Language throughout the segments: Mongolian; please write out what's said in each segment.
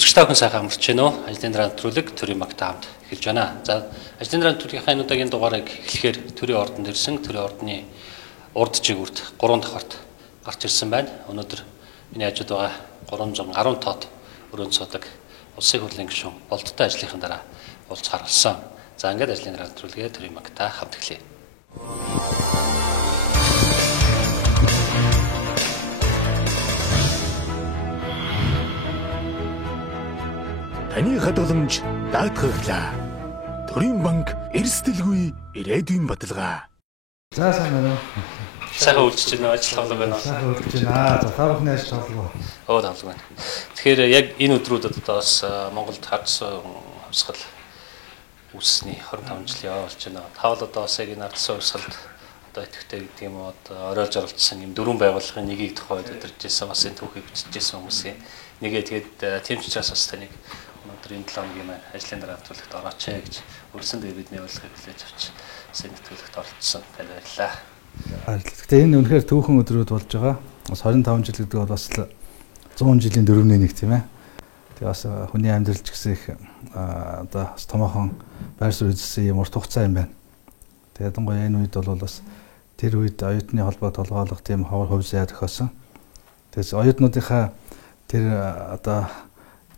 Үзэгч та бүхэн сайхан амарч байна уу? Ажлын дараа нэвтрүүлэг төрийн магтаа хамт эхэлж байна. За, ажлын дараа нэвтрүүлгийнхаа энэ удаагийн дугаарыг эхлэхээр төрийн ордонд ирсэн, төрийн ордны урд жигүүрт 3 давхарт гарч ирсэн байна. Өнөөдөр миний хажууд байгаа 310 тоод өрөөнд суудаг улсын хурлын гишүүн болдтой ажлынхаа дараа уулзахаар болсон. За, ингээд ажлын дараа нэвтрүүлгээ төрийн магтаа хамт эхлэе. Таны хадгаламж даатгаглаа. Төрийн банк эрсдэлгүй ирээдүйн баталгаа. За сайн байна уу? Сайхан үйлчилж байна, ажил тавлаг байна. Сайхан үйлчилж байна. За та бүхний ажил тавлаг. Тавлаг байна. Тэгэхээр яг энэ өдрүүдэд одоо бас Монголд хардсан хувьсгал үүссний 25 жил явуулж байна. Таавал одоо бас яг энэ хардсан хувьсгалд одоо идэвхтэй гэдэг юм уу одоо оройлж оролцсон юм дөрвөн байгууллагын нэгийг тухайд өдөржсэн бас энэ түүхийг бичижсэн хүмүүсийн нэгээ тэгээд тийм ч учраас бас таныг өнөөдөр энэ 7 хоногийн маань ажлын дараа нэвтрүүлэгт орооч гэж өрсөн дээр бидний урилгыг хүлээж авч энэ нэвтрүүлэгт оролцсон тань баярлалаа. Гэхдээ энэ үнэхээр түүхэн өдрүүд болж байгаа. Бас 25 жил гэдэг бол бас 100 жилийн дөрөвний нэг тийм ээ. Тэгээ бас хүний амьдрал ч гэсэн их одоо томоохон байр суурь үзсэн юм урт хугацаа юм байна. Тэгээд гоо энэ үед бол бас тэр үед оюутны холбоо толгойлох тийм ховор хувьсаа тохиосон. Тэгээс оюутнуудынхаа тэр одоо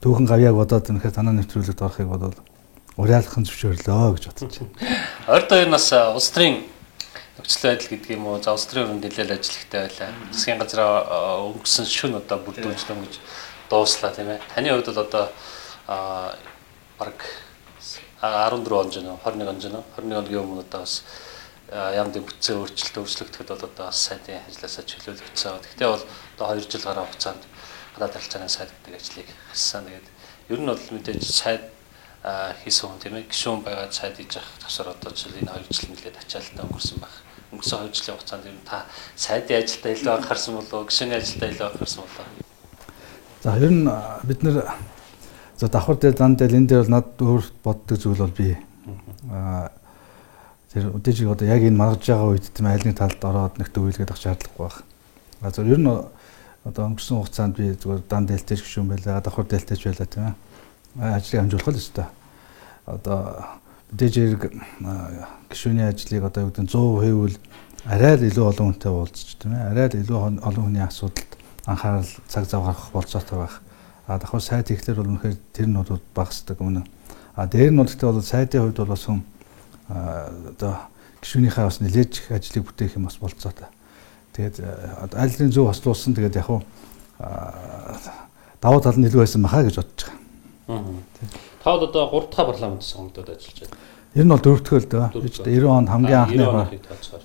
түүхэн гавьяаг бодоод үнэхээр танаа нэвтрүүлэгт орохыг бодвол уриалхан зөвшөөрлөө гэж бодож байна. Орд хоёр нас улс төрийн нөхцөл байдал гэдэг юм уу, за улс төрийн өрөөнд нэлээд ажиллахтай байлаа. Засгийн газраа өнгөрсөн шөнө одоо бүрдүүлж дөнгөж дууслаа тийм ээ. Таны хувьд бол одоо бараг 14 он жинэ, 21 он жинэ, 21 оногийн өмнө одоо бас яамдын бүтцээ өөрчлөгдөхэд бол одоо бас сайдын ажилласаа чөлөөлөгдсөн. Гэхдээ бол одоо 2 жил гаруй хугацаанд гадаад харилцааны сайд гэдэг ажлыг хассан. Тэгээд ер нь бол мэдээж сайд хийсэн хүн тийм ээ гишүүн байгаа сайд хийж явах тусаар одоо жил энэ 2 жил нэлээд ачаалтаа өнгөрсөн баг. Өнгөрсөн 2 жилийн хугацаанд ер нь та сайдын ажилдаа илүү анхаарсан болов уу, гишүүний ажилдаа илүү анхаарсан болов уу? За ер нь бид нэр за давхар дээр дан дээр энэ дээр бол над өөр боддог зүйл бол би тэр үдээжиг одоо яг энэ маргаж байгаа үед тийм аль нэг талд ороод нэг төвлөгөөд авах шаардлагагүй байна. За ер нь одоо өнгөрсөн хугацаанд би зүгээр дан дэлтэйч гişүүн байлаа, давхар дэлтэйч байлаа тийм ээ. Ажлыг хамжуулах л ёстой. Одоо мэдээж гişүүний ажлыг одоо юу гэдэг нь 100% үл арай л илүү олон хүнтэй уулзч тийм ээ. Арай л илүү олон хүний асуудалд анхаарал цаг зав гаргах болцоотой байх. Давхар сайд ихлээр бол үнэхээр тэр нь бол багасдаг өмнө. Дээр нь бол гэхдээ бол сайдын хувьд бол бас хүн одоо гişүүнийхээ бас нэлээж их ажлыг бүтээх юм бас болцоотой. Тэгээд аль нэг зөв хослуулсан тэгээд яг хуу давуу тал нь илүү байсан баха гэж бодож байгаа. Та бол одоо 3 дахь парламент сонгогдоод ажиллаж байна. Ер нь бол 4 дахь л дээ. 90 онд хамгийн анхны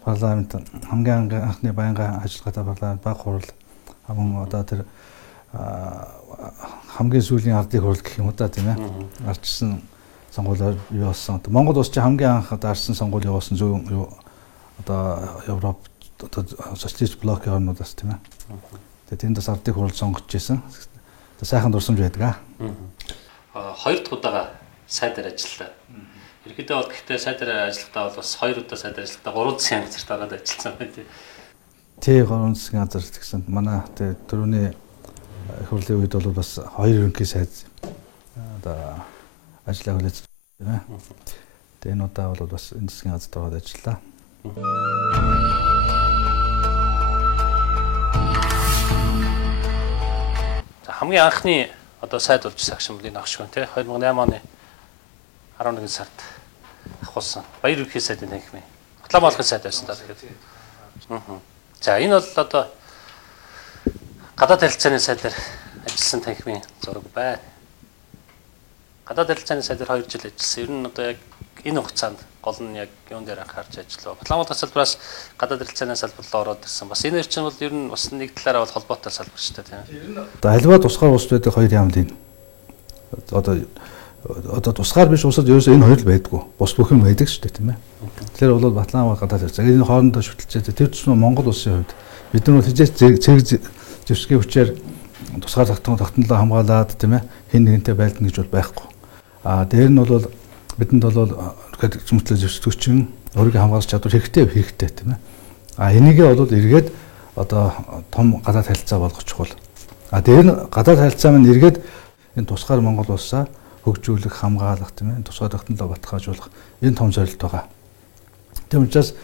парламент хамгийн анхны байнгын ажиллагаатай парламент баг хурал хаман одоо тэр хамгийн сүүлийн ардын хурал гэх юм уу да тийм ээ. Арчсан сонгуулиор юу болсон. Монгол улс чинь хамгийн анх дарсан сонгуул явуулсан зөв юу одоо Европ одоо социалист блокийн орнуудаас тийм ээ. Тэгээд тэнд бас ардын хурал сонгож ирсэн. Сайхан дурсамж байдаг Хоёр дахь удаага сайдаар ажиллалаа. Ерөнхийдөө бол гэхдээ сайдаар ажиллахдаа бол бас 2 удаа сайдаар ажиллахдаа 3 засгийн газарт ороод ажилласан байна тийм. Тий 3 засгийн газар гэсэн манай түрүүний их хурлын үед бол бас 2 ерөнхий сайд одоо ажиллаа хүлээж тийм ээ. Тэгээд энэ удаа бол бас энэ засгийн газарт ороод ажиллалаа. За хамгийн анхны одоо сайд болж сагшмлын агшгүй тий 2008 оны 11 сард ахуулсан. Баяр ерөнхий сайдын танхимын. Батламалгын сайд байсан та тэгэхээр. За энэ бол одоо гадаад харилцааны сайдаар ажилласан танхимын зураг байна. Гадаад харилцааны сайдаар 2 жил ажилласан. Ер нь одоо яг энэ хугацаанд гол нь яг юун дээр анхаарч ажиллав. Батламалгын салбараас гадаад харилцааны салбар руу ороод ирсэн. Бас энэ чинь бол ер нь бас нэг талаараа бол холбоотой салбар шүү дээ тийм. Одоо альва тусгаар улс байдаг 2 яамд энэ. Одоо тусгаар биш улсад ерөөсөө энэ хоёр л байдгүй. Бус бүхэн байдаг шүү дээ тийм ээ. Тэгэхээр бол Батламалгын гадаад харилцаа. Энэ хоорондоо шүтэлцээ. Тэр чинь Монгол улсын хувьд бид нар бол хизээч зэрэг зэвсгийн хүчээр тусгаар тогтнолоо хамгаалаад тийм ээ. Хэн нэгэнтэй байлдана гэж бол байхгүй. Дээр нь бол бидэнд бол зөвхөн зэвсгүүчин өөрийгөө хамгаалах чадвар хэрэгтэй тийм ээ. Энийгээ бол эргээд одоо том гадаад харилцаа болгох чухал. Дээр нь гадаад харилцаа маань эргээд энэ тусгаар Монгол улсаа хөгжүүлэх, хамгаалах тийм ээ тусгай тогтнолоо баталгаажуулах энэ том зорилт байгаа. Тийм учраас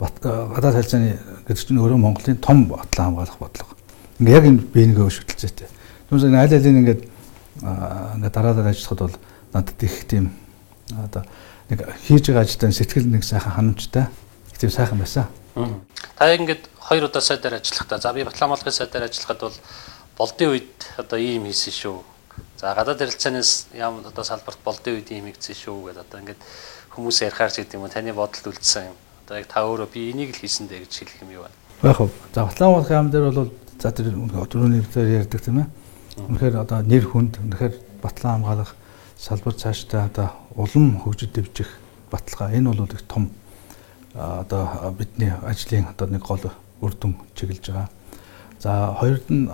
гадаад харилцааны гэдэг чинь өөрөө Монголын том батлан хамгаалах бодлого. Ингээ яг энэ биенийгээ шүтэлцээтэй. Түүнээс аль алин ингээд дараалал ажиллахад бол надад их тийм одоо нэг хийж байгаа ажилтаа сэтгэл нэг сайхан ханамжтай их тийм сайхан байсан. Та ингээд 2 удаа сайдаар ажиллахдаа за би батлан хамгаалахын сайдаар ажиллахад бол болдын үед одоо ийм хийсэн шүү. За гадаад харилцаанаас ямар одоо салбарт болдын үед ийм хийсэн шүү гэдэг одоо ингээд хүмүүс ярихаар ч гэдэг юм таны бодолд үлдсэн юм. Одоо яг та өөрөө би энийг л хийсэн дээ гэж хэлэх юм юу байна? Яг хөө. За батлан хамгаалахын яам дээр бол за тэр түрүүний дээр ярьдаг тийм ээ. Үнэхээр одоо нэр хүнд үнэхээр батлан хамгаалах салбар цаашдаа одоо улам хөгжиж дэвжих баталгаа энэ бол их том одоо бидний ажлын одоо нэг гол үр дүн чиглэж байгаа. За хоёрд нь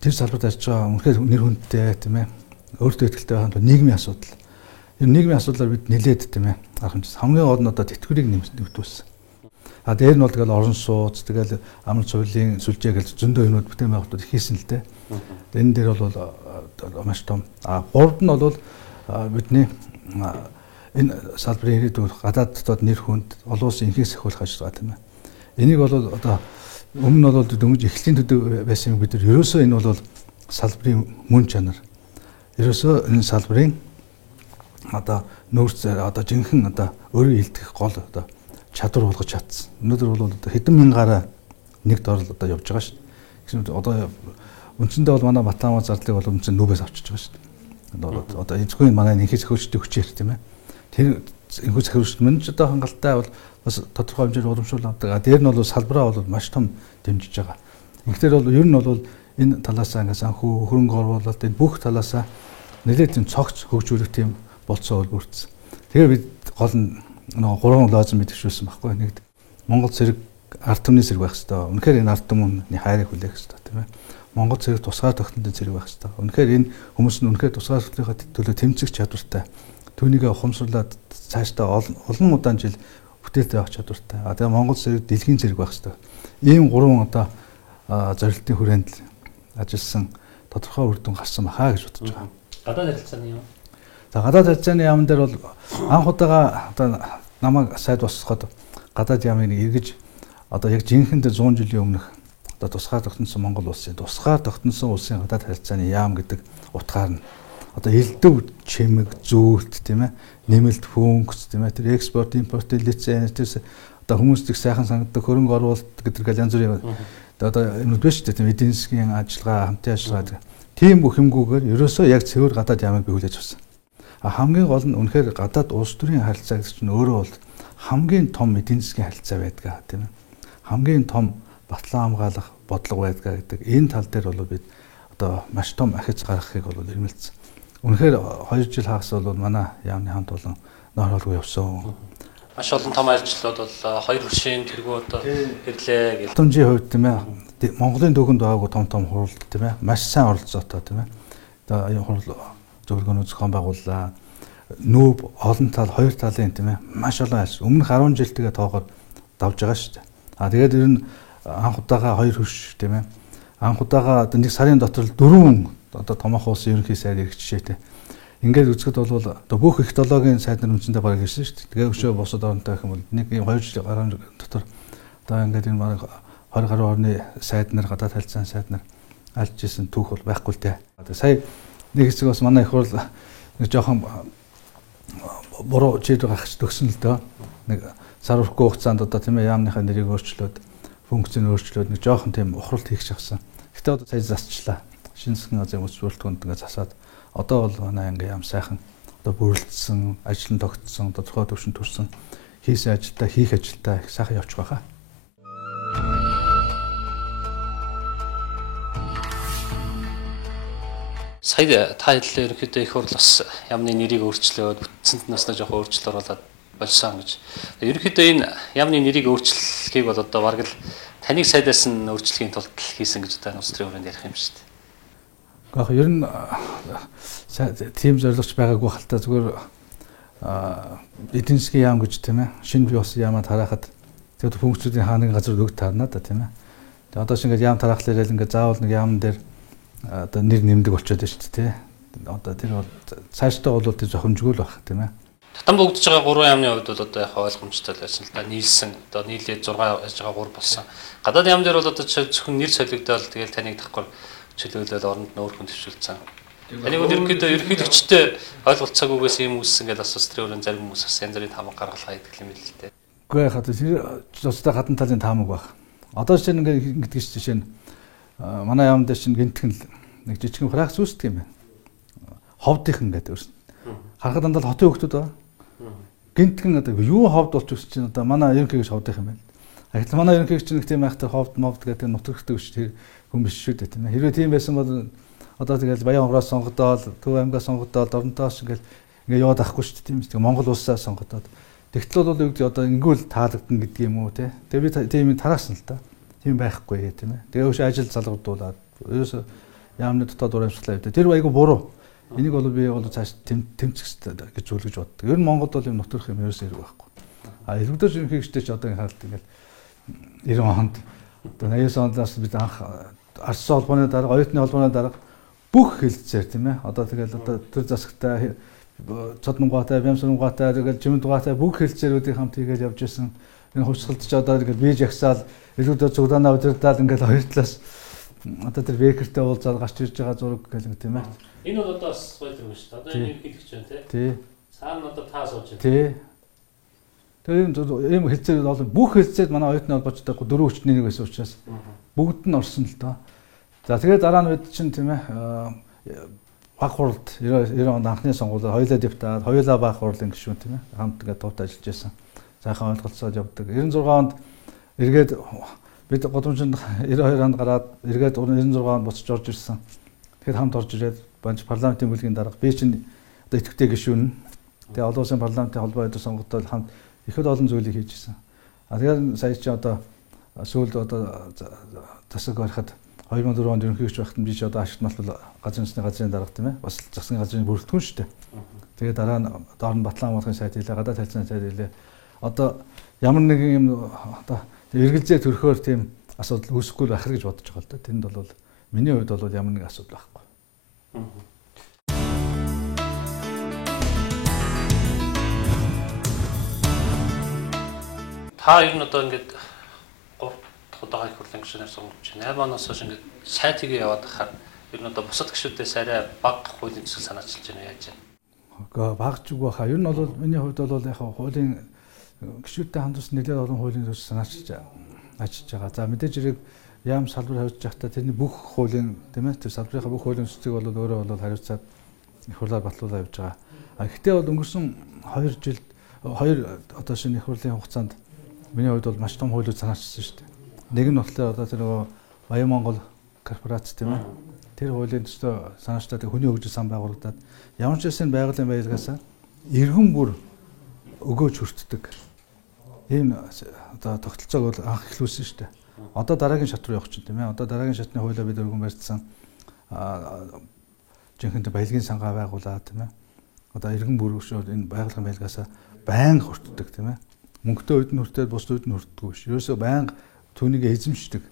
тэр салбарт ажиллаж байгаа үнэхээр нэр хүндтэй тийм ээ. Өөртөө ихтэй байгаа нийгмийн асуудал. Энэ нийгмийн асуудлаар бид нэлээд тийм ээ. Хамгийн гол нь одоо тэтгэврийг нэмэгдүүлсэн. А дээр нь бол тэгэл орон сууц тэгэл амар цувралын сүлжээ гэж зөндөө юмуд бүтээн байгуулалтууд хийсэн л дээ. Энэ дээр бол маш том. Гуравд нь бол бидний энэ салбарын ирээдүйн гадаад дотоод нэр хүнд олон улсын инхээс ахиулах ажил байгаа тийм ээ. Энийг бол одоо өмнө нь бол дөнгөж эхлэлийн төдөө байсан юм бид нар ерөөсөө энэ бол салбарын мөн чанар. Ерөөсөө энэ салбарын одоо нөөц одоо жинхэнэ одоо өөрийн хилдэх гол одоо чадвар болгож чадсан. Өнөөдөр бол одоо хэдэн мянгаараа нэг дорол одоо явж байгаа шүү дээ. Гэсэн одоо үндсэндээ бол манай Батлан зардлыг бол үндсэнд нүүбээс авчиж байгаа шүү дээ. Одоо энэ зөвхөн манай инхээс хөрчтэй хүчээр тийм ээ. Тэр инхээс хөрчт мөн ч одоо хангалттай бол бас тодорхой хэмжээр урамшуул авдаг. Дээр нь бол салбараа бол маш том дэмжиж байгаа. Инхээр бол ер нь бол энэ талаасаа ингээ санхүү хөрөнгө оруулалт энэ бүх талаасаа нэлээд тийм цогц хөгжүүлэх тийм болцоо бол бүрдсэн. Тэгээ бид гол нь нөгөө гурван лозон мэдвшүүлсэн байхгүй нэг Монгол зэрэг ард түмний зэрэг байх хэрэгтэй. Үнэхээр энэ ард түмний хайрыг хүлээх хэрэгтэй тийм ээ. Монгол зэрэг тусгаар тогтнолын зэрэг байх хэрэгтэй. Үнэхээр энэ хүмүүс нь үнэхээр тусгаар тогтнолын төлөө тэмцэх чадвартай. Түүнийгээ ухамсарлаад цаашдаа олон удаан жил бүтээлтэй авах чадвартай. Тэгээ Монгол зэрэг дэлхийн зэрэг байх хэрэгтэй. Ийм гурван одоо зорилтын хүрээнд ажилласан тодорхой үр дүн гарсан бахаа гэж бодож байгаа. Гадаад харилцааны юм. За гадаад харилцааны яам дээр бол анх удаага одоо намайг сайд босгоход гадаад яамыг эргэж одоо яг жинхэнэ 100 жилийн өмнөх одоо тусгаар тогтносон Монгол улсын гадаад харилцааны яам гэдэг утгаар нь одоо элдв чимэг зүйлт тийм ээ нэмэлт функц тийм ээ тэр экспорт импортын лиценз тэрс одоо хүмүүст их сайхан санагддаг хөрөнгө оруулалт гэдэг янз бүрийн одоо юм биш тийм эдийн засгийн ажиллагаа хамтын ажиллагаа тийм бүх юмгүйгээр ерөөсөө яг цэвэр гадаад яамыг биелүүлж авсан. Хамгийн гол нь үнэхээр гадаад улс төрийн харилцаа гэдэг чинь өөрөө бол хамгийн том эдийн засгийн харилцаа байдгаа тийм ээ. Хамгийн том батлан хамгаалах бодлого байдгаа гэдэг энэ тал дээр бол бид одоо маш том ахиц гаргахыг бол эрмэлзсэн. Үнэхээр 2 жил хагас бол манай яамны хамт болон нойролгүй явсан. Маш олон том ажлууд бол 2 хөршийн тэргүү одоо хэрлээ гэх. Томжийн хувьд тийм ээ Монголын дүүхэнд байгаагүй том хуралд тийм ээ маш сайн оролцоотой тийм ээ. Одоо энэ хурал зөвлөгөөнүүд зохион байгууллаа. Нүүб олон тал хоёр талын тийм ээ маш олон ажил. Өмнөх 10 жилтэйгээ тоогоор давж байгаа шүү дээ. Тэгээд ер нь анх удаага 2 хөрш тийм ээ. Анх удаага одоо нэг сарын дотор 4 одоо томоохон улсын ерөнхий сайд ирэх жишээтэй. Ингээд үзэхэд бол одоо бүх их технологийн сайд нар үндсэндээ бараг ирсэн шүү дээ. Тэгээ өшөө босод оронтой гэх юм бол нэг 2 жил гаруй дотор одоо ингээд энэ бараг 20 гаруй орны сайд нар гадаад харилцааны сайд нар алж исэн түүх бол байхгүй л дээ. Сая нэг хэсэг бас манай их хурл нэг жоохон буруу жид гаргаж төгсөн л дөө. Нэг сар өрөхгүй хугацаанд одоо тийм ээ яамныхаа нэрийг өөрчлөөд функцийг өөрчлөөд нэг жоохон тийм ухралт хийх шахсан. Гэтэ одоо сая засчлаа. Шинэ засгийн газрын үс бүрэлдэхүүнд ингээд засаад одоо бол манай ингээ яам сайхан одоо бүрэлдсэн, ажил нь тогтсон, тодорхой төвшөнд төрсэн хийсэн ажилдаа хийх ажилдаа их сайхан явчих байхаа. Сая та хэллээ ерөнхийдөө их хурл бас яамны нэрийг өөрчлөөд бүтцэнд наснаа жоохон өөрчлөлт оруулаад болсон гэж. Ерөнхийдөө энэ яамны нэрийг өөрчлөхийг бол одоо бараг л таныг сайдаас нь өөрчлөхийн тулд хийсэн гэж одоо улс төрийн хүрээнд ярих юм шүү дээ. Яг ер нь тийм зорилгоч байгаагүй хальтаа зүгээр эдийн засгийн яам гэж тийм ээ шинэ бий болсон яамаа тарахад тэгээд функцүүдийн хааны газар өгд таарна да тийм ээ. Тэгээд одоо шинэ яам тарахлаар л ингээд заавал нэг яамн дээр одоо нэр нэмдэг болчиход байна шүү дээ. Одоо тэр бол цаашдаа бол тэр зохимжгүй л байх тийм ээ. Татан бүгдж байгаа 3 яамны хувьд бол одоо яг ойлгомжтой л байсан л да. Нийлсэн одоо нийлээд 6 яж байгаа 3 болсон. Гадаад яам дээр бол одоо зөвхөн нэр солигдоод тэгэл таныг давхар чөлөөлөл оронд нөөр хүн төвшүүлсэн. Таныг ерөнхийдөгчтэй ойлголцоогүйгээс юм үүссэн гэж бас өстрийн зарим хүмүүс бас янз бүрийн таамаг гаргалгаа гэдэг юм л л дээ. Үгүй яхаа тэр цустай гадна талын таамаг баг. Одоо чинь ингээд гэж жишээ нь манай яам дээр чинь гинтгэн нэг жижигхэн фракц үүсдэг юм байна. Ховдынхан гэдэг өөрсн. Харахад дандаа хотын хүмүүс байгаа. Гинтгэн одоо юу ховд болж өсч чинь одоо манай ерөнхийдөгч ховдынхан байна. Ахил манай ерөнхийдөгч нэг тийм байхтай ховд мовд гэдэг нутагтай өсч тэр хүн биш шүү дээ тийм ээ. Хэрвээ тийм байсан бол одоо тэгэл Баян хонгороос сонгогдоод, Төв аймгаас сонгогдоод, Орнотоос ингээд яваад ахгүй шүү дээ тийм ээ. Монгол улсаас сонгогдоод. Тэгтэл бол юу гэдэг одоо ингүүл таалагдана гэдэг юм уу те. Тэгээ би тийм тараасан л та. Тийм байхгүй тийм ээ. Тэгээ өш ажил залгуудуулаад ерөөсө яамны дотоод урамшлаглаа явдаг. Тэр айгу буруу. Энийг бол би бол цааш тэмцэх хэрэгтэй гэж үлгэж боддог. Ер нь Монголд бол юм нутгах юм ерөөсөө хэрэг байхгүй. А иргэдэж ерөнхийдөө ч одоо хаалт ингээд 90 онд одоо 80 оноос бид анх Арс холбооны дарга, оюутны холбооны дарга бүх хэлцээр тийм ээ. Одоо тэгэл одоо төр засагтай цоднонгоотой, бямсрангоотой, тэгэл жимэндгоотой бүх хэлцээрүүдийн хамт хийгээл явж исэн. Энэ хувьсгалдч одоо ингээд бие жагсаал, илүүдөө цугдаанаа удирдаал ингээд хоёр талаас одоо тэр векертэй уулзаад гарч ирж байгаа зураг гэх юм тийм ээ. Энэ бол одоо бас гоё юм шүү дээ. Одоо энэ хэлэгч байна тий. Цаана одоо таа сууж байна. Тий. Тэр ийм хэлцээр бол бүх хэлцээд манай оюутны холбоочтой 4 хүчний нэг байсан учраас бүгд нь орсон л доо. За тэгээд дараа нь бид чинь тийм ээ баг хурлд 90 онд анхны сонгуулиар хоёулаа депутат, хоёулаа баг хурлын гишүүн тийм ээ хамт ингээд товт ажиллаж байсан. Сайхан ойлголцоод явдаг. 96 онд эргээд бид годомжинд 92 онд гараад эргээд 96 онд буцаж орж ирсэн. Тэгэхээр хамт орж ирээд банч парламентын бүлгийн дарга би чинь одоо идэвхтэй гишүүн. Тэгээ олон улсын парламентын холбоо өдөр сонгогдоод хамт их олон зүйлийг хийжсэн. А тэгээд сая чи одоо сүүлд одоо засаг барихад 2004 онд ерөнхийдөгч байхад би ч одоо ашигт малбал газрын засгийн газрын дарга тийм ээ. Бас засгийн газрын бүрэлдэхүүн шүү дээ. Тэгээд дараа нь доор нь Батлан хамгаалахын сайд хийлээ, гадаад харилцааны сайд хийлээ. Одоо ямар нэгэн юм одоо эргэлзээ төрөхөөр тийм асуудал үүсэхгүй байх гэж бодож байгаа л да. Тэнд бол миний хувьд бол ямар нэг асуудал байхгүй. Та ер нь одоо ингээд одоо их хурлын гишүүнээр сонгогдож байна. 8 оноос хойш ингээд сайт хийгээ яваад хахаар ер нь одоо бусад гишүүдээс арай бага хуулийн төсөл санаачилж байна яаж вэ? Гэхдээ багч үгүй хаа. Ер нь бол миний хувьд бол яг хуулийн гишүүдтэй хамт ус нэлээд олон хуулийн төсөл санаачилж байгаа. За мэдээж хэрэг яам салбар тавьж байхдаа тэрний бүх хуулийн тийм ээ тэр салбарынхаа бүх хуулийн төслийг бол өөрөө бол хариуцаад их хурлаар батлуулаад явж байгаа. А гэхдээ бол өнгөрсөн 2 жилд 2 одоо шинэ их хурлын хугацаанд миний хувьд бол маш том хуулиуд санаачилсан шүү дээ. Нэг нь болохоор одоо тэр Баян Монгол корпорац тийм ээ. Тэр хуулийн төсөө санаачлаад хүний хөгжил сан байгуулагдаад ямар ч үсэн байгалийн баялгаас иргэн бүр өгөөж хүртдэг. Энэ одоо тогтолцоог бол анх эхлүүлсэн шүү дээ. Одоо дараагийн шат руу явах чинь тийм ээ. Одоо дараагийн шатны хуулиа бид өргөн барьсан жинхэнэ баялагын сангаа байгуулаад тийм ээ. Одоо иргэн бүр энэ байгалийн баялгаас байнга хүртдэг тийм ээ. Мөнгөтэй үед нь хүртээд бус үед нь хүртдэггүй ш. Ерөөсөө байнга түүнийг эзэмшдэг.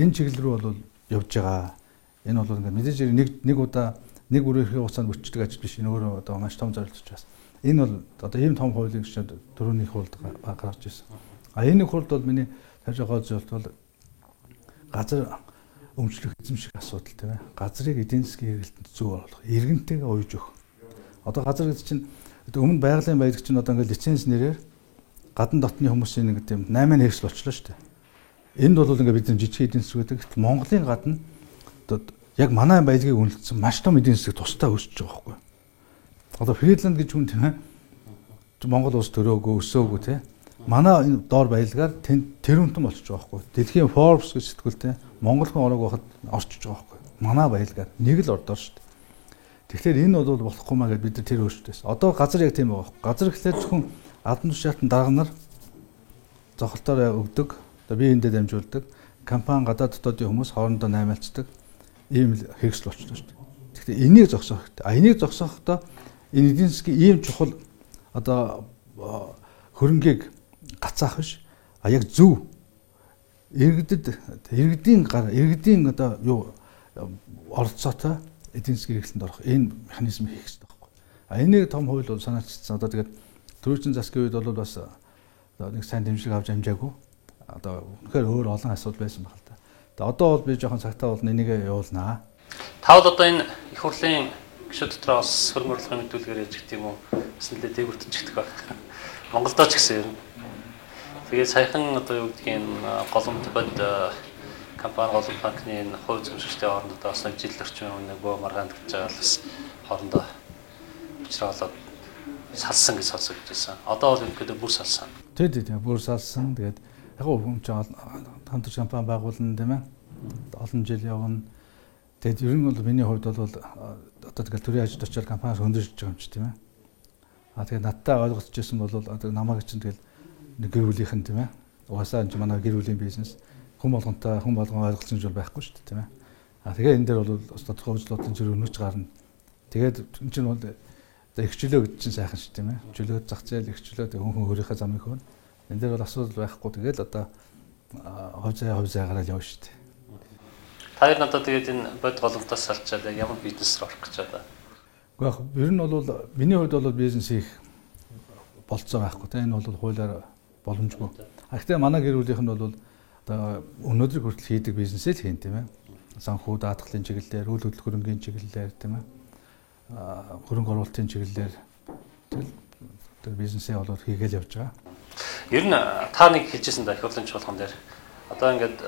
Энэ чиглэл рүү бол явж байгаа. Энэ бол ингээд мэдээж нэг удаа нэг үрийн хугацаанд бүрчдэг ажил биш. Энэ өөрөө одоо маш том зорилт учраас. Энэ бол одоо ийм том хуулийн гишүүд дөрөвний хурд гаргаж ирсэн. А энэ хурд бол миний тавьж байгаа зөвлөлт бол газар өмчлөх эзэмших асуудал тийм ээ. Газрыг эдийн засгийн хэрэгэлтэнд зөв оруулах, иргэнтэйгээ уйж өгөх. Одоо газар гэдэг чинь өмнө байгалийн баялаг чинь одоо ингээд лиценз нэрээр гадна дотны хүмүүсийн нэг тийм 8 хэрэгсэл болчихлоо шүү дээ. Энд бол ингээд бид жижиг эдийн засаг гэдэг. Гэтэл Монголын гадна одоо яг манай баялагийг үнэлсэн маш том эдийн засаг тусдаа өсөж байгаа байхгүй. Одоо Финланд гэж хүн тийм ээ. Монгол улс төрөөгүй, өсөөгүй тийм. Манай энэ доор баялагаар тэрүүнтэн болчихж байгаа байхгүй. Дэлхийн Forbes гэж сэтгүүлтэй Монгол хүн ороог байхад орчиж байгаа байхгүй. Манай баялагаар нэг л ордоор шүү дээ. Тэгэхээр энэ бол болохгүй маа гэдээ бид тэр өөрчлөлтөөс. Одоо газар яг тийм байгаа байхгүй. Газар гэхлээр зөвхөн албан тушаалтан дарга нар зохилтоор өгдөг. Одоо биеиндээ дамжуулдаг. Компани гадаад дотоодын хүмүүс хоорондоо наймаалцдаг. Ийм л хэрэгсэл болчихлоо шүү дээ. Тэгэхээр энийг зогсоох хэрэгтэй. А энийг зогсоохдоо энэ эдийн засгийн ийм чухал одоо хөрөнгийг гацаах биш. А яг зөв иргэдийн одоо юу оролцоотой эдийн засгийн хэрэглэнд орох энэ механизм хийх хэрэгтэй байхгүй. А энийг том хууль бол санаачилсан. Одоо тэгээд төрөөчийн засгийн үед бол бас нэг сайн дэмжлэг авч амжаагүй. Одоо үнэхээр өөр олон асуудал байсан баг л да. Тэгээд одоо бол би жоохон цагтаа бол энийг явуулнаа. Та бол одоо энэ их хурлын гишүүд дотроо бас хөрөнгө оруулалтын мэдүүлгээр яж гэх юм уу? Бас нэлээд дээгүүртэж гэх баг. Монголдоо ч гэсэн юм. Тэгээд саяхан одоо юу гэдгийг голомт бод компани голомт банкны хувь зөвшөөрөлтийн хоорондоо бас нэг жил орчим нэг бөө маргаанд гэж байгаа л бас хоорондоо уучраалаад салсан гэж сонсогдсон. Одоо бол ингээд бүр салсан. Тэгээд бүр салсан. Тэгээд яг хүн ч хамтарч компани байгуулна тийм ээ. Олон жил явна. Тэгээд ер нь бол миний хувьд бол одоо тэгэл төрийн ажилд очиод компаниас хөндөж байгаа юм чи тийм ээ. Тэгээд надтай ойлгоцчихсан бол одоо намайг чинь тэгэл нэг гэр бүлийнхэн тийм ээ. Угаасаа энэ манай гэр бүлийн бизнес хүн болгонтой хүн болгон ойлголцсон зүйл байхгүй шүү дээ тийм ээ. Тэгээ энэ дээр бол бас тодорхой хөгжлөдийн зэрэг өнөж гарна. Тэгээд энэ чинь бол их чөлөө гэж чинь сайхан шүү тийм ээ. Чөлөө зах зээл их чөлөө хүн өөрийнхөө замыг хөөн. Энэ дээр бол асуудал байхгүй. Тэгээд одоо хувь заяагаараа л явна шүү дээ. Та ер нь одоо тэгээд энэ бод голомтоос салчаад ямар бизнес руу орох гэж байна? Гэхдээ ер нь бол миний хувьд бол бизнес хийх болцоо байхгүй тийм. Энэ бол хуулиар боломжгүй. Гэхдээ манай гэр бүлийнх нь бол одоо өнөөдрийг хүртэл хийдэг бизнесээ л хийн тийм ээ. Санхүү даатгалын чиглэлээр, үйл хөдлөх хөрөнгийн чиглэлээр тийм ээ. Хөрөнгө оруулалтын чиглэлээр тэр бизнесээ болоод хийгээл явж байгаа. Ер нь та нэг хэлжсэн да их хурлын чуулган дээр одоо ингээд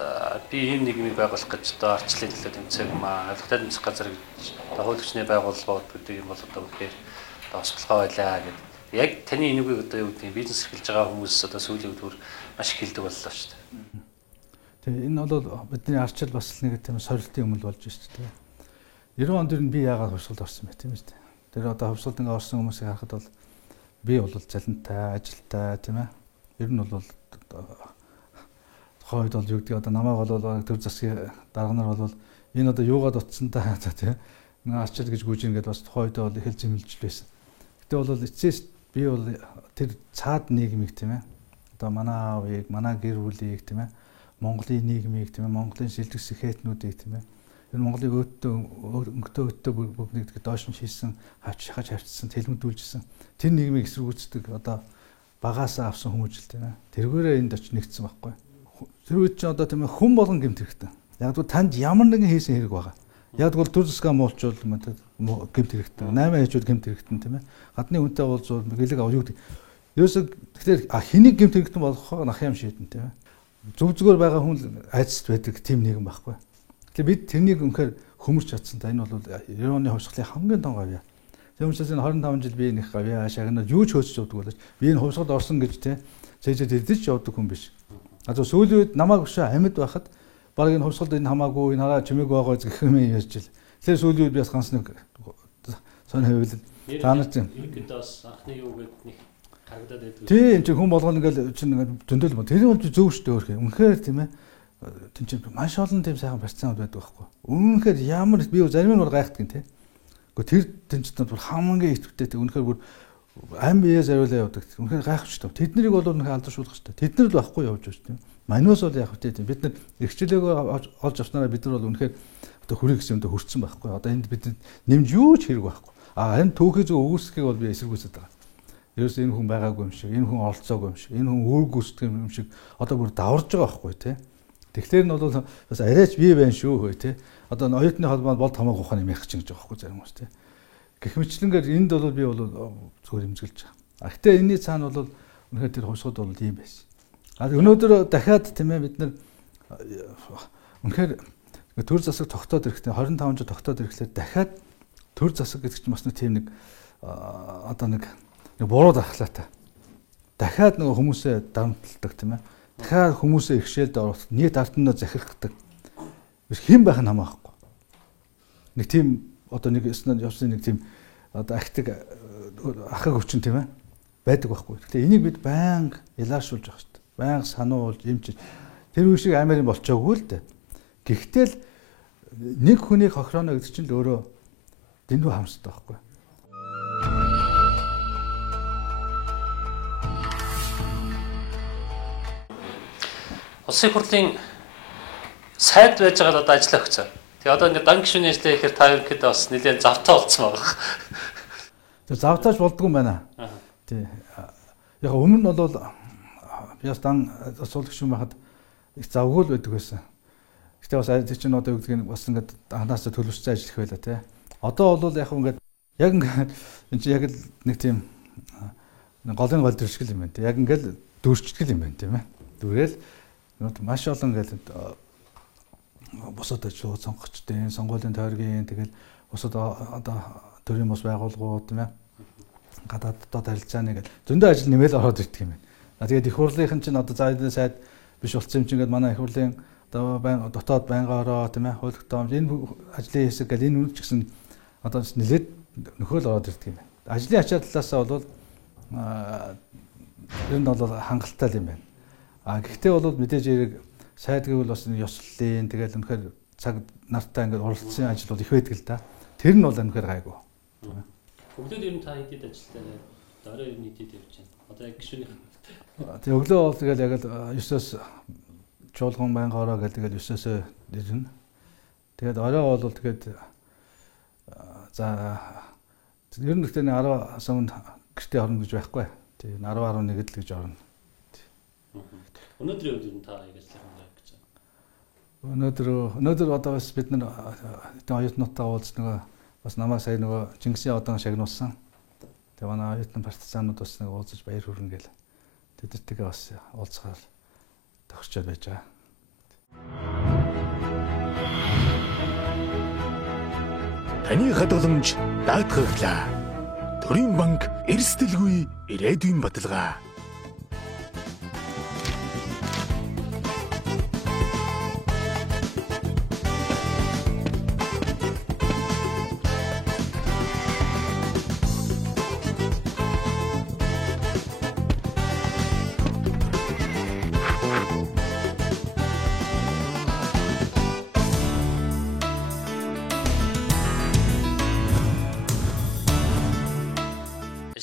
би ийм нийгмийг байгуулах гэж одоо арчлалын төлөө тэмцээг маа авилгатай тэмцэх газар гэж одоо хууль хүчний байгууллагууд гэдэг юм бол одоо үнэхээр одоо осголгоо байлаа гэдэг. Яг таны энэгийг одоо юу гэдэг бизнес эрхэлж байгаа хүмүүс одоо сүүлийн үеэр маш их хэлдэг боллоо шүү дээ. Тэгээ энэ бол бидний арчил бас нэг тийм сорилтын өмнө болж шүү дээ. 90 онд би яагаад хувьсгалд орсон бэ тийм үү? Тэр одоо хувьсгалд ингээ орсон хүмүүсийг харахад бол би бол цалинтай, ажилтай тийм ээ. Ер нь бол хойд бол юу гэдэг одоо намайг бол төр засгийн дарганаар бол энэ одоо юугаад утсан та тийм нэг арчил гэж гүйж ингээд бас хойд бол их л зэмлж байсан. Гэтэ бол эцээс би бол тэр цаад нийгмийг тийм ээ. Одоо манай аавыг, манай гэр бүлийг тийм ээ. Монголын нийгмийг тийм ээ, Монголын шилдэг сэхэтнүүдийг тийм ээ. Энэ Монголыг өнгөтэй бүгнийг доош нь шийсэн, хавчхаж хавцсан, тэлмэдүүлжсэн. Тэр нийгмийг эсэргүүцдэг одоо багаасаа авсан хүмүүжил тийм ээ. Тэргээрээ энд очиж нэгдсэн байхгүй. Тэр үед чинь одоо тийм ээ хүн болгон гэмт хэрэгтэй. Яг л танд ямар нэгэн хийсэн хэрэг байгаа. Яг бол төр засгаа муулчвал гэмт хэрэгтэй. 8 хажууд гэмт хэрэгтэй тийм ээ. Гадны хүнтэй уулзвал гэлэг юу гэдэг. Ерөөсөө тэгэхээр хэнийг гэмт хэрэгтэй болгохоо нах юм шийдэн тийм ээ. Зүг зүгээр байгаа хүн айцт байдаг тийм нэгэн байхгүй. Тэгэхээр бид тэрнийг үнэхээр хөмөрч чадсан та энэ бол 90 оны хувьсгалын хамгийн том гавьяа. Тийм учраас энэ 25 жил би нэг гавьяа шагнаад юу ч хөөсч явдаг болооч би энэ хувьсгалд орсон гэж тийм цээжэд идэж явдаг хүн биш. А зөв сүүлийн үед намайг өшөө амьд байхад баг энэ хувьсгалд энэ хамаагүй энэ хараа чимээг байгаа гэх юм ярьж ил. Тэгэхээр сүүлийн үед би бас ганц нэг сонь хэвлэл та нар чинь ерөнхийдөө бас анхны юу гэдэг нэг харагдаад байдаг. Тийм чи хүн болгоно ингээл чинь зөндөл бол тэр бол зөв шүү дээ өөрхий. Үнэхээр тийм ээ. Тин чи маш олон тийм сайхан барьцаанууд байдаг байхгүй. Үнэхээр ямар би зарим нь бол гайхдаг юм тий. Гэхдээ тэр тэнцэнүүд бол хамгийн идэвхтэй үнэхээр бүр ам бие зариулаа явдаг. Үнэхээр гайхавчтай. Тэднийг бол үнэхээр алдаршуулах хэрэгтэй. Тэд нар л байхгүй явж байгаа шүү дээ. Манус бол яг хөтэй тийм. Бид нар эрхчлөөгөө олж авснараа бид нар бол үнэхээр одоо хүрээ гэсэн юмдээ хүрсэн байхгүй. Одоо энд бид нэмж юу ч хэрэг байхгүй. А энэ түүхий зөв өгөөсгөхийг бол би эсэргүүцэд байгаа. Ерөөс энэ хүн байгаагүй юм шиг, энэ хүн оролцоогүй юм шиг, энэ хүн үүрэг гүйцэтгэх юм шиг одоо бүр даварж байгаа байхгүй тий. Тэгэхээр нь бол бас арайч бие байна шүү хөө тий. Одоо оюутны холбоонд бол томоог ухааны юм ярих чинь гэж байгаа байхгүй зарим хүмүүс тий. Гэх мэтлэнгээр энд бол би бол зүгээр эмзэглэж байгаа. А гэтээ энэний цаана бол үнэхээр тэр хувьсгал бол ийм байсан. А өнөөдөр дахиад тийм ээ бид нар үнэхээр төр засаг тогтоод ирэхдээ 25 жил тогтоод ирэхлээр дахиад төр засаг гэдэг чинь бас нэг тийм нэг одоо нэг буруу дархлаатай. Дахиад нэг хүмүүсээ дамталдаг тийм ээ. Дахиад хүмүүсээ ихшээлд оруулах, нийт арднаа захирахдаг. Хэн байх нь хамаахгүй. Нэг тийм одоо нэг явсан нэг тийм одоо актик ахыг өвчин тийм ээ байдаг байхгүй. Тэгэхээр энийг бид байнга ялаашуулж байгаа шүү дээ. Байнга сануулж, эмчиж тэр үе шиг амарын болчоогүй л дээ. Гэхдээ л нэг хүнийг хохирооно гэдэг чинь л өөрөө дэндүү хамсдаг байхгүй. Улсын хурлын сайд байж байгаа одоо ажиллаа өгсөн. Тэгээ одоо ингээд дан гишүүний ажлаа ихээр та ерөнхийдөө бас нэлээд завтаа болцсон байгаа. Тэгээ завтааж болдгоо юм байна. Тий. Яг өмнө нь бол би бас дан суулгах юм байхад их завгүй л байдаг байсан. Гэтэ бас ажил чинь одоо юу гэдгийг бас ингээд ханаасаа төлөвшсөн ажиллах байла тий. Одоо бол яг ингээд энэ чинь яг л нэг тийм голын гол төршгөл юм байна тий. Яг ингээд дүүрчтгэл юм байна тийм ээ. Дүүрэл маш олон ингээд бусад ажил сонгогчдын, сонгуулийн тойргийн тэгэл бусад одоо төрийн бус байгууллагууд тийм ээ. Гадаадд харилцааны гэдэг зөндөө ажил нэмэл ороод ирдэг юм байна. Тэгээд их хурлынхан чинь одоо заавал сайд биш болсон юм чинь ингээд манай их хурлын одоо дотоод байнгаараа тийм ээ хуулигтаа энэ ажлын хэсэг гэл энэ үнэ ч гэсэн одоо нэлээд нөхөөл ороод ирдэг юм байна. Ажлын ачаал талаасаа бол энэ бол хангалттай юм байна. Гэхдээ бол мэдээж яг сайд гэвэл бас ёслолын тэгэл үнэхээр цаг нартай ингээд оролцсон ажил бол их байдаг л да. Тэр нь бол үнэхээр гайгүй. Өглөө ер нь та хэдийд ажилтаа дараа ер нь хэдийд явж байна. Одоо яг гишүүний. Тэгээ өглөө бол тэгэл яг л 9-оос чуулган байнгаараа гэдэг 9-оос ирнэ. Тэгээд орой бол тэгээд за ер нь гэхдээ 10-аас өмнө гэртээ орно гэж байхгүй. Тэгээд 10-11-д л гэж орно. Өнөөдрийн үед ер нь та яг ажиллах юм байна гэж байна. Өнөөдөр одоо бас бид нар оюутнуудтай уулз нөгөө бас намайг сая нөгөө Чингисийн одан шагнуулсан. Тэгээ манай оюутан партизанууд бас нэг уулзаж баяр хүрнэ гэл. Тэдэртэйгээ бас уулзахаар тохирчод байж байгаа. Таны хадгаламж даатгаглаа. Төрийн банк эрсдэлгүй ирээдүйн баталгаа.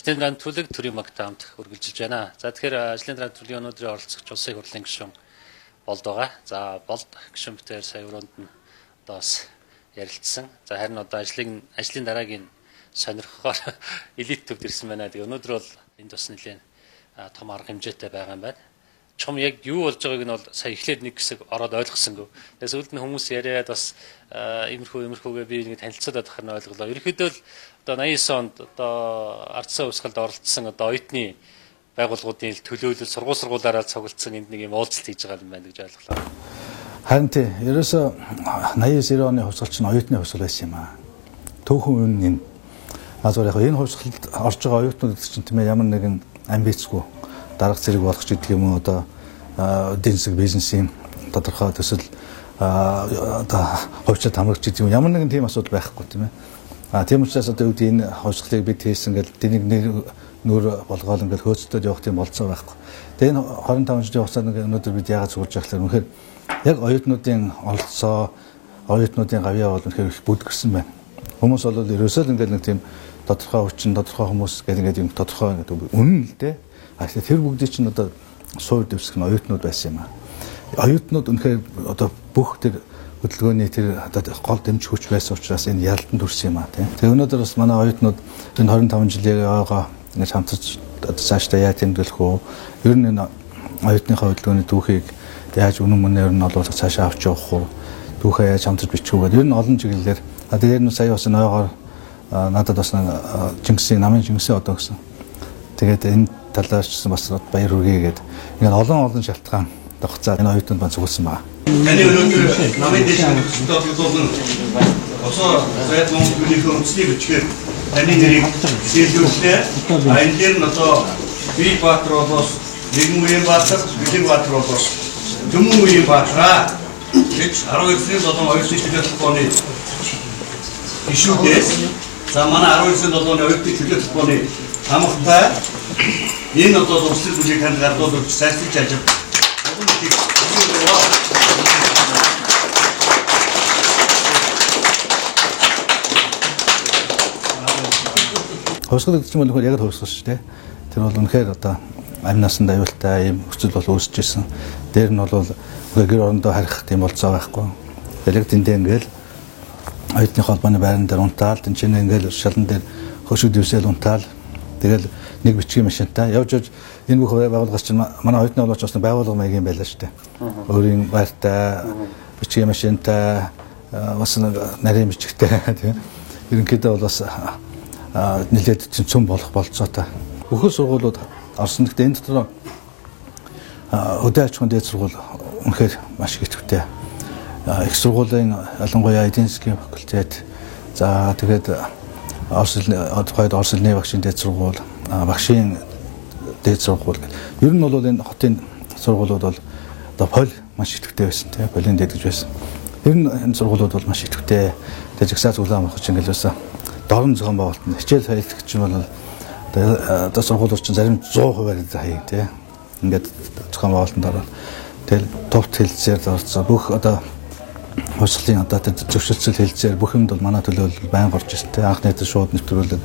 Ажлын драм төлөг төрийн банктай хамт үргэлжилж байна. За тэгэхээр ажлын драм төлөвийн өнөөдрийн оролцогч улсын хурлын гишүүн болд байгаа. За болд гишүүн битээр сая өрөөнд нь одоо бас ярилцсан. За харин одоо ажлын дараагийн сонирхохоор элит төвд ирсэн байна. Тэгээ өнөөдөр бол энд бас нэлээд том арга хэмжээтэй байгаа юм байна. Чом яг юу болж байгааг нь бол сая эхлээд нэг хэсэг ороод ойлгосонгүй. Тэгээ сүүлд нь хүмүүс яриад бас иймэрхүүгээ би ингэ танилцуулаад ахаар нь ойлголоо. Ерөнхийдөө л одоо 89 онд одоо ардсан хувьсгалд оролцсон одоо оюутны байгууллагуудын төлөөлөл сургуулиараа цуглдсан энд нэг юм уулзалт хийж байгаа юм байна гэж ойлголоо. Харин тий, ерөөсө 89 оны хувьсгал чинь оюутны хувьсгал байсан юм аа. Түүхэн үн энэ. Азар яг энэ хувьсгалд орж байгаа оюутнууд чинь тийм ээ ямар нэгэн амбицгүй дарга зэрэг болох ч гэдэг юм уу одоо эдийн засаг бизнесийн тодорхой төсөл одоо хувьчид хамрагч гэдэг юм ямар нэгэн тийм асуудал байхгүй тийм ээ. Тийм учраас одоо үүд энэ хувьсгалыг бид хийсэн гэдэг тэнийг нүүр болгоол ингээд хөөцөлдөд явах тийм болцоо байхгүй. Тэгээ энэ 25 жилийн хугацаанд өнөөдөр бид яагаад сурж байгаа гэхээр үнэхээр яг оюутнуудын оролцоо оюутнуудын гавьяа бол үнэхээр их бүдгэрсэн байна. Хүмүүс бол ерөөсөө л ингээд нэг тийм тодорхой хүчин тодорхой хүмүүс гэдэг юм тодорхой үнэн л дээ. Тэр бүгдийг чинь одоо суур дэвсгэх нь оюутнууд байсан юм аа. Оюутнууд үнэхээр одоо бүх тэр хөдөлгөөний тэр одоо гол дэмжих хүч байсан учраас энэ яралтанд хүрсэн юм аа тийм. Тэгээ өнөөдөр бас манай оюутнууд энэ 25 жилийн ойгоо ингэж хамтарч цаашдаа яаж тэмдэглэх үү? Ер нь энэ оюутныхаа хөдөлгөөний түүхийг яаж үнэн мөнээр нь олуулах цаашаа авч явах уу? Түүхээ яаж хамтарч бичих үү гэдэг ер нь олон чиглэлээр тэгээд энэ сая бас ойгоор надад бас намын Чингисийн одоо гэсэн. Тэгээд энэ талаас ч бас баяр хүргэе гэдэг. Ингээд олон шалтгаан тогтцоо энэ оюутнууд маань зүгэлсэн байна. Таны өнөөдөр намын дэшин төсөлтөд осоо зайд мөнгөний хөрөмцлийг бичгээр таны нэрийг сэлгүүлээ. Энэ дээр нь одоо би Баатар болоос нэгэн үеийн Баатар, Бэлэг Баатар болоос Төмөн үеийн Баатараа гэж 12-ны 7 чөлөөт холбооны ишүүдээс за манай 12-ны 7 оюутны чөлөөт холбооны хамгаалтай энэ одоо улсын бүлийг хангалтуулж сайжруулж ажил хувьсгал гэдэг чинь бол яг л хувьсгал шүү дээ. Тэр бол үнэхээр одоо амь насанд аюултай ийм нөхцөл бол үүсэж ирсэн. Дээр нь бол гэр орондоо харих тийм болцоо байхгүй. Тэгэл тэндээ ингээл оюутны холбооны байран дээр унтаал тэнцэнэ ингээл шалан дээр хөшиг дэвсэл унтаал тэгэл нэг бичгийн машинтай явж энэ бүх байгууллагаас чинь манай оюутны болооч бас байгууллага маягийн байлаа шүү дээ. Өөрийн байртай бичгийн машинтай бас нарийн бичгтэй тийм. Ерөнхийдөө бол бас нэлээд цөм болох болцоотой. Бүх сургуулиуд орсон. Гэхдээ энэ дотор өдөө аж ахуйн дээд сургууль үнэхээр маш их идэвхтэй. Их сургуулийн ялангуяа эдийн засгийн факультет за тэгээд Орос улсын багшийн дээд сургууль, багшийн дээд сургууль гэх. Ер нь бол энэ хотын сургуулиуд бол одоо пол маш идэвхтэй байсан тийм полин дээд гэж байсан. Ер нь энэ сургуулиуд бол маш идэвхтэй. Тэгээд жагсааз улаан авах чинь ингээл байсан. Дорн зохион байгуулалт, хичээл хаягдлагч нь бол одоо сургуулиуд чинь зарим 100% хаяг тийм. Ингээд зохион байгуулалтанд ороод тэгэл товт хэлцээр орцоо бүх одоо Хосглын одоо тэр зөвшөлтсөл хэлцээр бүх юмд бол манай төлөөлөл байн горж ирсэн те анхны тэр шууд нэвтрүүлэг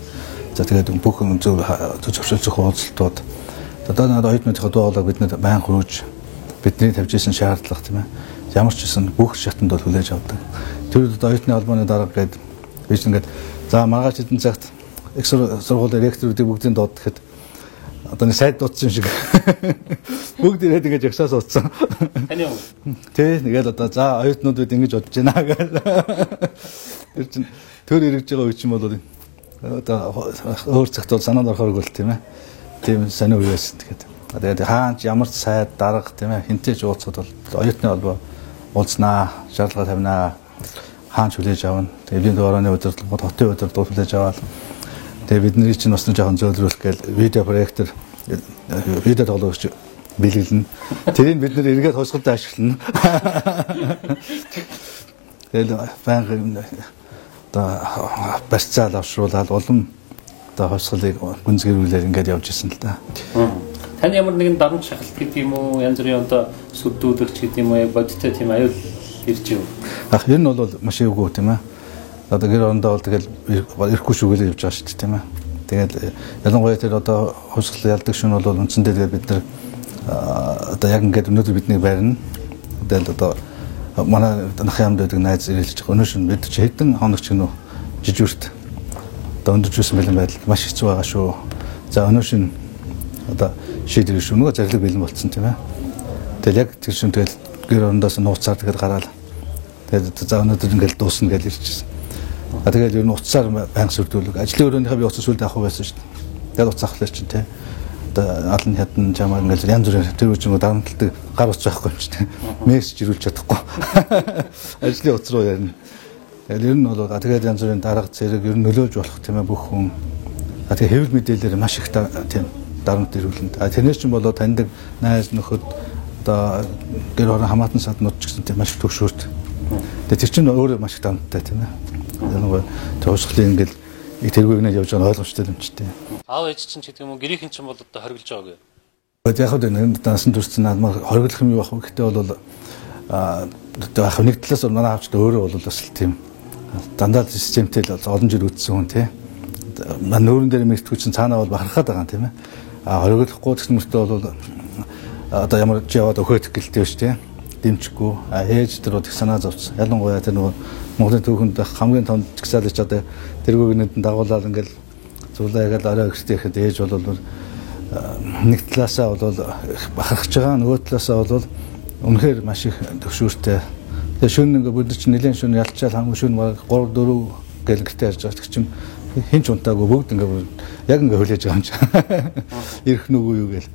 за тэгээд бүх зөвшөлтсөх хуудсалтууд одоо надад оюутнуудын дуулаг биднэр байн хөрөж бидний тавьж исэн шаардлага тийм ээ ямар ч гэсэн бүх шатанд бол хүлээж авдаг. Тэр одоо оюутны холбооны дарга гээд биш ингээд за маргааш хэдэн цагт их сургуулийн ректоруудыг бүгдийг дуудахад одоо нэг сайд дуудсан шиг бүгд ирээд ингэж ягсаас уудсан. Таны юу? Тэ нэгээл одоо за оюутнууд бид ингэж бодож байна гэж. Тэр чин төр ирж байгаа үе чинь бол одоо өөр цагт бол санаанд орохоор гэл тийм ээ. Тийм сонио үе байсан тэгээд. Тэгээд хаач ямар ч сайд дарга тийм ээ хинтээ ч уулзахад бол оюутны холбоо уулзнаа, шаардлага тавинаа, хаач хүлээж авна. Тэгээд эвлийн дуурайны удирдлагууд хотын удирдлагууд хүлээж аваад тэгээ бидний чинь бас нэг жоохон зөөлрүүлэх гээл видео проектор видео тоглогч бэлгэлнэ. Тэрийг бид нэр эргээд хосголтой ашиглана. Тэгэл баян одоо барьцаал авшруулаад улам одоо хосголыг гүнзгийрүүлээд ингээд явж исэн л да. Таны ямар нэгэн дарамт шахалт гэдэг юм уу, янз бүрийн одоо сүддүүдэгч гэдэг юм уу, яг бодиттой тийм аюул ирж юу? Ер нь бол маш эвгүй тийм ээ. Одоо гэр орондоо бол тэгэл ирэхгүй шүгэлээ явж байгаа шүү дээ тийм ээ. Тэгээд ялангуяа тэр одоо хосгол ялдаг шөнө бол үндсэндээ тэгээд бид нар одоо яг ингээд өнөөдөр бидний байрна. Тэгэл одоо манай нахын хамт байдаг найз ирэлж байгаа. Өнөөдөр шөнө бид чи хэдэн хоног ч гэнэ жижигүрт одоо өндөржсэн бэлэн байдал маш хэцүү байгаа шүү. За өнөөдөр шөнө одоо шийдвэр шөнөгөө зарлаг бэлэн болцсон тийм ээ. Тэгэл яг тэр шөнө тэгэл гэр орондоос нууцаар тэгээд гараад тэгээд за өнөөдөр ингээд дуусна гэж ирчихсэн. Тэгээд ер нь уцаар банк сүрдүүлэг ажлын өрөөнийхөө би уцаа сүлд авах байсан шүү дээ. Тэгээд уцаа авах чинь те. Одоо алан хятан чамаа ингээл янз бүрийн тэр үчингөө дарамтлагдаг гар уц байхгүй юм чи те. Мессеж ирүүлж чадахгүй. Ажлын уц руу ярина. Тэгээд ер нь бол тэгээд янз бүрийн дарга зэрэг ер нь нөлөөлж болох тийм ээ бүх хүн. Тэгээд хэвлэл мэдээлэлээр маш их тийм дарамт ирүүлнэ. Тэрнээс чинь болоо таньдаг найз нөхөд одоо гэр орон хамаатан саднууд ч гэсэн тийм маш их төвшөөрт. Тэгээд тэр чинь өөрөө маш их дарамттай тийм ээ. Нэг төвшглийн ингээл их тэргүүгнээ явж байгаа ойлгомжтой юм ч тийм. Аав ээж чинь гэдэг юм уу гэрийнхэн чинь бол одоо хориглож байгаа гэ. Яг хөө нэг насан туршсан наадмаар хориглох юм юу бах вэ? Гэхдээ бол одоо яг нэг талаас манай аавч өөрөө бол бас л тийм дандаа системтэй л олон жил үтсэн хүн тийм. Манай нүүрэн дээр мэрэгтгүй чинь цаанаа бол бахархаад байгаа юм тийм ээ. Хориглохгүй гэсэн мөртөө бол одоо ямар ч яваад өхөөх гэлтэй шүү тийм. Дэмжихгүй ээж тэр их санаа зовц. Ялангуяа тэр нөгөө Монголын түүхэнд хамгийн том жигсаалч одоо тэргүүгнэд дагуулаад ингээл зулаа ягаад орой ихтэй ихэд ээж бол нэг талаасаа бол бахархаж байгаа нөгөө талаасаа бол үнэхээр маш их төвшөөртэй. Тэгээ шөнө ингээ бид чинь нэлээд шөнө ялчаал хамгийн шөнө 3 4 гэл гэртээ ярьж байгаа ч чинь хин ч унтаагүй бүгд ингээ яг ингээ хүлээж байгаа юм чи. Ирэх нүгүү юу гээл.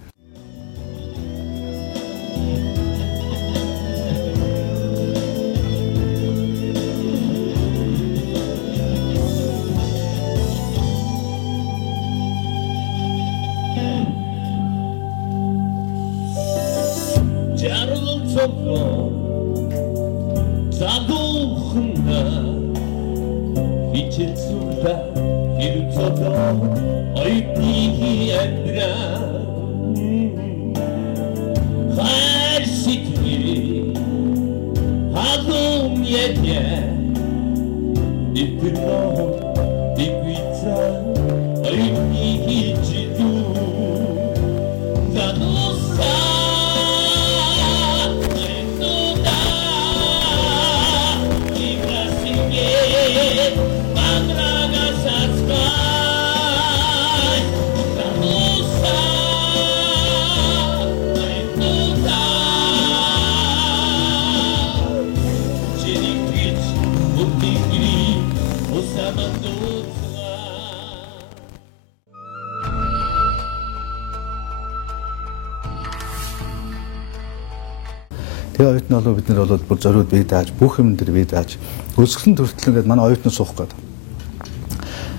Тэгээ оюутны болов бид нар бол бүр зориуд бий дааж бүх юм дээр бий дааж өсгөлн төртөл ингээд манай оюутны суух гэдэг.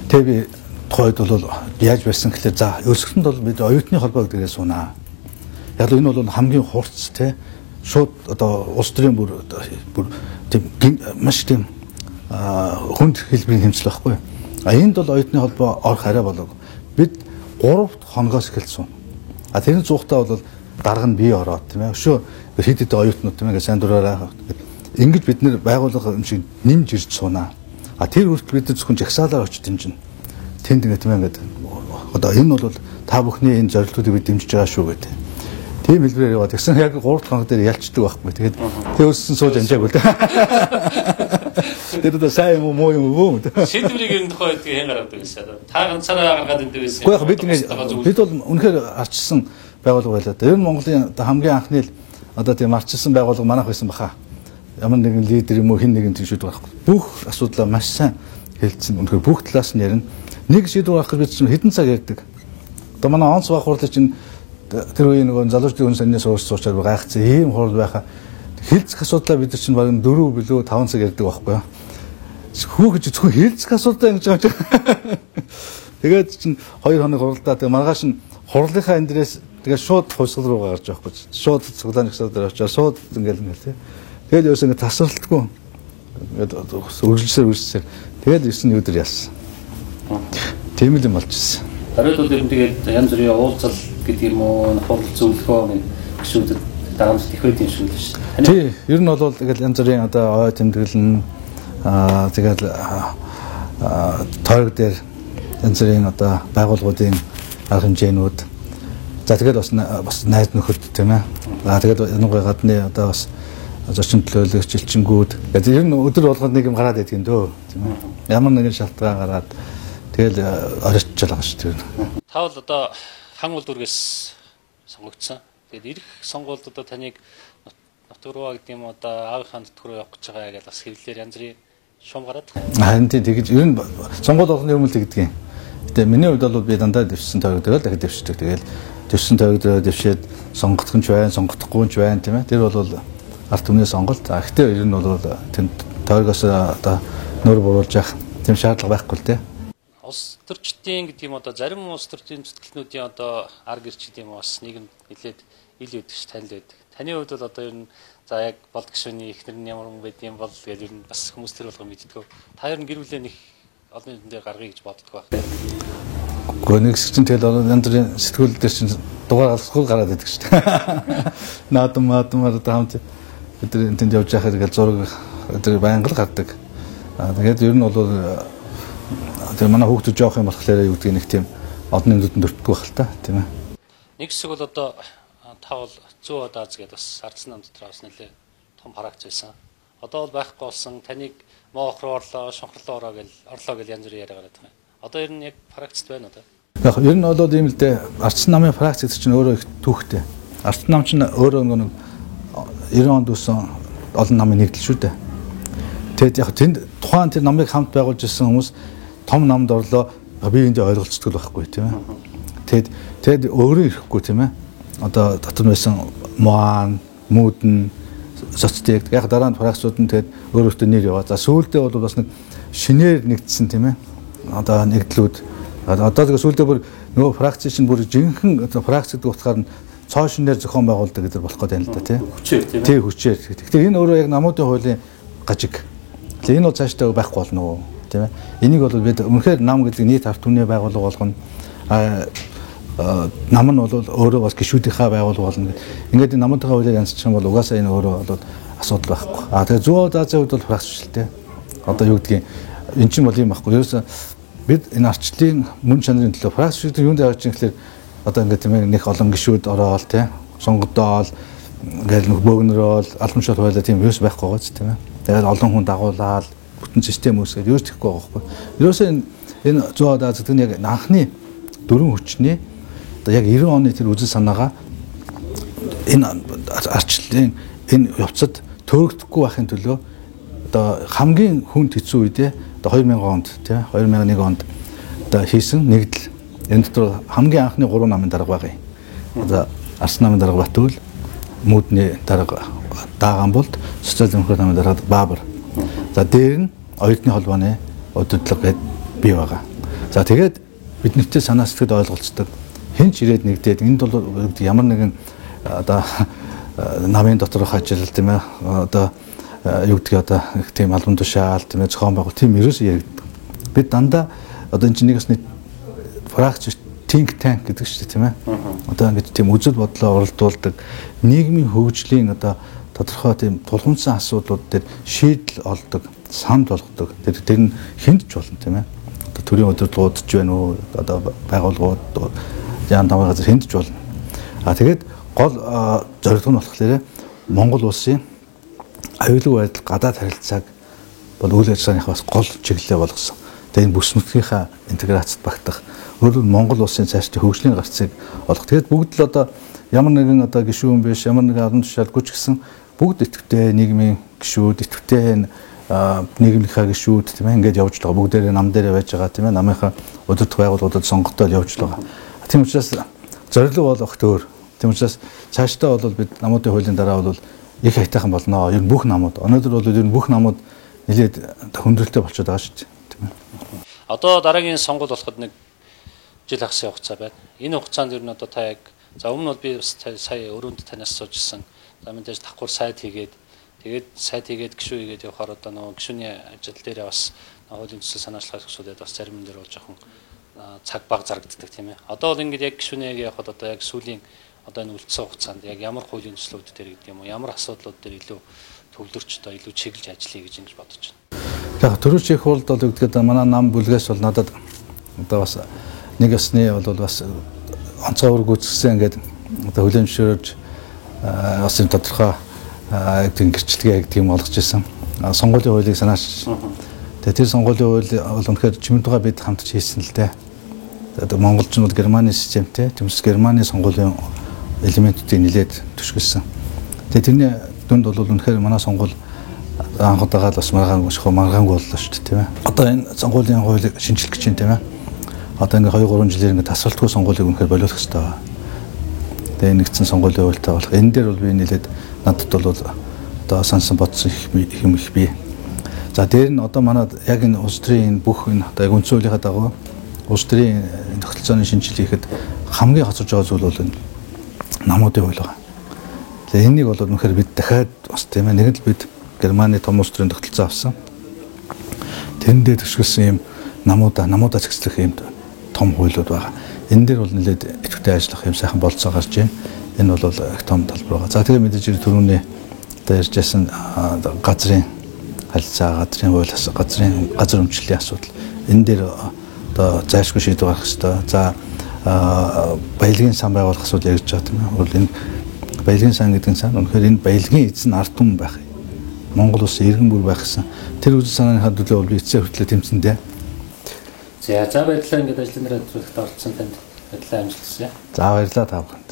Тэгээ би тухайд бол яаж байсан гэхэлээ за өсгөлөнд бол бид оюутны холбоо гэдгээрээ суунаа. Яг л энэ бол хамгийн хурц те шууд одоо улс төрийн бүр тийм маш тийм хүнд хэлбэрийн хэмжил байхгүй. Энд бол оюутны холбоо орох арай болов. Бид 3 хоногоос эхэлсэн. Тэрний цугтаа бол дарга нь бие ороод тийм ээ. Өшөө хэд хэд оюутнууд тийм ээ сайн дураараа ингэж бид нэр байгууллага юм шиг нэмж ирж суунаа. Тэр хүртэл бид зөвхөн жагсаалаар очиж дэмжинэ. Тэнд ингэ тийм ээ ингээд одоо энэ бол та бүхний энэ зорилтуудыг бид дэмжиж байгаа шүү гэдэг. Тийм хэлбэрээр яваад тэгсэн яг 3 хоног дээр ялцдаг байхгүй. Тэгээд тэг өссөн сууж амжаагүй л. Тэр одоо сайн юм уу муу юм уу? Шийдвэрийг ер нь тухай гэдгийг хэн гаргадаг гэсэн. Та ганцаараа гаргаад энэ байсан. Гэхдээ бид бол үнэхээр арчилсан байгууллага байлаа. Ер нь Монголын хамгийн анхны одоо тийм арчилсан байгууллага манайх байсан баха. Ямар нэгэн лидер юм уу хин нэгэн тийм шийдвэр гаргахгүй. Бүх асуудлаа маш сайн хэлсэн. Үнэхээр бүх талаас нь ярина. Нэг шийдвэр гаргах бид чинь хэдэн цаг ярьдаг. Одоо манай онц баг хурлын чинь тэр үеийн нөгөө залуучдын хүн саньны суурьчаар гайхацсан ийм хурал байхаа хилцэх асуудлаа бид чинь баг 4 билүү 5 цаг ярьдаг байхгүй юу. Хүүхэж зөвхөн хилцэх асуудлаа ингэж байгаа. Тэгээд чинь 2 хоног хуралдаа тэгээ маргааш нь хурлынхаа эндрээс тэгээ шууд хувьсгал руу гарч байхгүй. Шууд цуглаан гэсэн дээр очиж шууд ингээл тий. Тэгээд ерөөсөө ингэ тасралтгүй ингээд үргэлжлсээр тэгээд 9 өдөр яасан. Тийм л юм болчихсон. Оройд бол юм тэгээд янз бүрийн уулзал гэдэг юм уу, хурал зөвлөгөө гişүүдэд даамж их байд юм шиг л шүү дээ. Тий, ер нь бол тэгэл янз бүрийн одоо ой тэмдэглэн тэгээд тойрог дээр янз бүрийн одоо байгууллагуудын арга хэмжээнүүд за тэгээд бас найз нөхөд тийм ээ. Тэгээд энэ гадны одоо бас зочин төлөөлөгч элчингүүд гэдэг ер нь өдөр болгоод нэг юм гараад байдаг юм дөө тийм ээ. Ямар нэгэн шалтгаан гараад тэгэл орчиж байгаа шүү дээ. Та бол одоо хан улдүргээс сонгогдсон. Тэгээд ирэх сонгуульд одоо таныг нутгаруу гэдэг юм одоо аавынхаа нутгаруу явах гэж байгаа гэж бас хэвлэлээр янз бүрийн шум гараад. Харин тэгэж ер нь сонгуул болгоны өмнө л гэдгийг. Гэтэ миний хувьд бол би дандаа дэвшсэн тойрогдоод дахид дэвшдэг. Тэгэл дэвшсэн тойрогдоод дэвшээд сонгогдох нь ч байна, сонгогдохгүй нь ч байна тийм ээ. Тэр бол ард түмний сонголт. Гэхдээ ер нь бол тэнд тойрогоос одоо нөр буруулж явах тийм шаардлага байхгүй л дээ. Улс төрчдийн гэдэг юм одоо зарим улс төрчдийн зүтгэлнүүдийн одоо арга ирч гэдэг юм бас нийгэм нэлээд ил байдаг ш танил байдаг. Таны хувьд бол одоо ер нь за яг болд гишүүний ихнэр нь ямар хүн байд юм бол гэж ер нь бас хүмүүс тэр болгоо мэддэг. Та ер нь гэр бүлээ нэг олон юм дээр гаргая гэж боддог байх. Гэхдээ нэг чинь тэгэл янз бүрийн сэтгүүл дээр чинь дугаар алсгүй гараад байдаг ш. Наадмаар хамт бид тэнд явж байхад ингээл зураг өдөр байнга л гардаг. Тэгээд ер нь бол тэр манай хүүхдүүд жоох юм болохоор юу гэдгийг нэг тийм одны нүдэнд өртдөг байх л та тийм ээ. Нэг хэсэг бол одоо та бол зүү одоо аз гэдэг бас ардсан нам дотор бас нэлээ том харагц байсан. Одоо бол байхгүй болсон таныг моох руу орлоо, шонхрлоо ороо гэж янз бүрийн яриа гараад байгаа. Одоо ер нь яг харагцд байна одоо. Яг ер нь бол ийм л дээ ардсан намын харагц гэдэг чинь өөрөө их түүхтэй. Ардсан нам чинь өөрөө нэг 90 онд үсэн олон намын нэгдэл шүү дээ. Тэгэд яг тэнд тухайн тэр намыг хамт байгуулж ирсэн хүмүүс том намд орлоо биеиндээ ойлголцдог байхгүй тийм ээ. Тэгэд өөрөө ирэхгүй тийм ээ. Одоо дотор байсан Моан, Мүүдэн, соцтэг яг дараа нь фракцууд нь тэгэд өөрөөсөө нэр яваа. За сүүлдээ бол бас нэг шинээр нэгдсэн тийм ээ. Одоо нэгдлүүд одоо тэгээ сүүлдээ бүр нөгөө фракц чинь бүр жинхэнэ фракцд утгаар нь цоо шинээр зохион байгуулдаг гэдэг болох гэдэг юм л да тийм. Хүчээр тийм ээ. Тий хүчээр. Тэгэхээр энэ өөрөө яг намуудын хуулийн гажиг. Энэ бол цаашдаа байхгүй болно уу? Тийм ээ. Энийг бол бид үнэхээр нам гэдэг нийт ард түмний байгууллага болгоно. Нам нь бол өөрөө бас гишүүдийнхаа байгууллага болно. Ингээд намуудынхаа хуулийг янзчих юм бол угаасаа энэ өөрөө бол асуудал байхгүй. Тэгээ зүүн Азийн хувьд бол фракцчлээ. Одоо юу гэдгийг эн чинь бол юм байхгүй. Ерөөсөө бид энэ арчлалын мөн чанарын төлөө фракцчүүд юунд явж байгаа гэхээр одоо ингээд тийм ээ нэг олон гишүүд ороод тийм сонгодоол ингээд нэг бөөгнөрөөл албанчууд хуулиа тийм юус байхгүй гоц тийм ээ. Тэгээд олон хүн дагуулаад бүтэн систем үүсгээд юус тэхгүй байгаа байхгүй. Ерөөсөө энэ зүүн Азийн яг анхны дөрвөн хүчний одоо яг 90 оны тэр үзэл санаагаа энэ арчлалын энэ явцад төөрөгдөхгүй байхын төлөө одоо хамгийн хүнд хэцүү үедээ одоо 2000 онд тийм 2001 онд одоо хийсэн нэгдэл энэ дотор хамгийн анхны 3 намын дарга байгаа юм. Одоо Арс намын дарга Батүл, Мүүдний дарга дааган болд социал демократ намын дараад Баабар. За дээр нь оюутны холбооны удирдлага гэдэг бий байгаа. За тэгээд биднэртээ санаа сэтгэд ойлголцдог хэн ч ирээд нэгдээд энд бол ямар нэгэн одоо намын доторх ажил тийм ээ одоо юу гэдгийг одоо тийм албан тушаал тийм ээ зохион байгуул тийм ерөөс яригддаг. Бид дандаа одоо энэ чинь нэг усны практик think tank гэдэг шүү дээ тийм ээ. Одоо ингэж тийм үзэл бодлоо оролдуулдаг нийгмийн хөгжлийн одоо тодорхой тийм тулгымсан асуудлууд дээр шийдэл олдог, санд болгодог. Тэр нь хэнд ч болно тийм ээ. Одоо төрийн удирдлагууд ч байна уу, одоо байгууллагууд яан даваа газар хэнд ч болно. Тэгээд гол зорилго нь болохоор Монгол улсын аюулгүй байдал гадаад харилцааг бол үйл ажиллагааных бас гол чиглэлээ болгосон. Тэгээд энэ бүс нутгийнхаа интеграцид багтах, өөрөөр Монгол улсын цаашдын хөгжлийн гарцыг олох. Тэгээд бүгд л одоо ямар нэгэн одоо гишүүн биш, ямар нэгэн албан тушаалгүй ч гэсэн бүгд идэвхтэй нийгмийн гишүүд, идэвхтэй нийгмийнхаа гишүүд тийм ээ ингээд явж байгаа. Бүгдээрээ нам дээрээ байж байгаа тийм ээ. Намынхаа удирдах байгууллагуудад сонгогдоод явж байгаа. Тийм учраас зорилго бол огт өөр. Тийм учраас цаашдаа бол бид намуудын хуулийн дараа бол их хайтайхан болно. Ер нь бүх намууд. Өнөөдөр бол ер нь бүх намууд нэлээд хүндрэлтэй болчиход байгаа шүү дээ. Тийм ээ. Одоо дараагийн сонгуул болоход нэг жил хагас хугацаа байна. Энэ хугацаанд ер нь одоо та яг за өмнө бол би сая өрөөнд танаас суужсэн. За мэдээж давхар сайт хийгээд тэгээд сайт хийгээд гишүү хийгээд явахаар одоо нөгөө гишүүний ажил дээрээ бас хуулийн төсөл санаачлах гишүүдэд бас зарим дээр бол жоохон цаг баг зарагддаг тийм ээ. Одоо бол ингээд яг гишүүнийг явахад одоо яг сүүлийн одоо энэ үлдсэн хугацаанд яг ямар хуулийн төслүүд дээр гэдэг юм уу, ямар асуудлууд дээр илүү төвлөрч одоо илүү чиглэж ажиллая гэж ингэж бодож байна. Яг төрөөч их хуулд бол өгдөг манай нам бүлгээс бол надад одоо бас нэг ёсны бол бас онцгой үр гүйцэтгэсэн ингээд одоо хүлээн зөвшөөрж бас энэ тодорхой тийм гэрчлэгээ гэдэг юм олгож ирсэн. Сонгуулийн хуулийг санаачилж. Тэгээд тэр сонгуулийн хууль бол үнэхээр чимэдугаа бид хамтарч хийсэн л дээ. Одоо монголчууд Германы системтэй, тиймээс Германы сонгуулийн элементүүдийг нэлээд түшгэлсэн. Тэгээд тэрний дүнд бол үнэхээр манай сонгуул анх удаага бас маргаангүй боллоо шүү дээ, тийм ээ. Одоо энэ сонгуулийн хуулийг шинжилэх гэж байна, тийм ээ. Одоо ингээ 2-3 жилээр ингээ тасралтгүй сонгуулийг үнэхээр болиулах хэрэгтэй байна. Тэгээ нэгдсэн сонгуулийн хуультай болох. Энэ дээр бол би нэлээд надад бол одоо сансан бодсон их бий. За дээр нь одоо манад яг энэ улс төрийн бүх энэ одоо яг үндсэн хуулийнхаа дагуу улс төрийн тогтолцооны шинжилгээ хийхэд хамгийн хоцорж байгаа зүйл бол энэ намуудын хууль байгаа. Тэгээ энийг бол үнэхээр бид дахиад бас тийм ээ нэг л бид Германы том улс төрийн тогтолцоо авсан. Тэрэн дээр төсгөлсөн юм намуудаа зэгцлэх юм том хуулиуд байгаа. Энэ дээр бол нэлээд идэвхтэй ажиллах юм сайхан болцоо гарч байна. Энэ бол их том талбар байгаа. За тэгээ мэдээж түрүүний одоо ярьжсэн газрын харилцаа, газрын хууль, газар өмчлөлийн асуудал. Энэ дээр одоо зайлшгүй шийдвэр гаргах хэрэгтэй. За баялагын сан байгуулах асуудал ярьж байгаа тийм ээ. Энэ баялагын сан гэдэг нь сан үнэхээр энэ баялагын эзэн ард түмэн байх. Монгол улсын иргэн бүр байх гэсэн. Тэр үзэл санааныхаа төлөө бол би эцсээ хүртэл тэмцэн дээ. За баярлалаа ингээд ажлын дээр оролцсон танд баярлалаа амжилт хүсье. За баярлалаа та бүхэнд.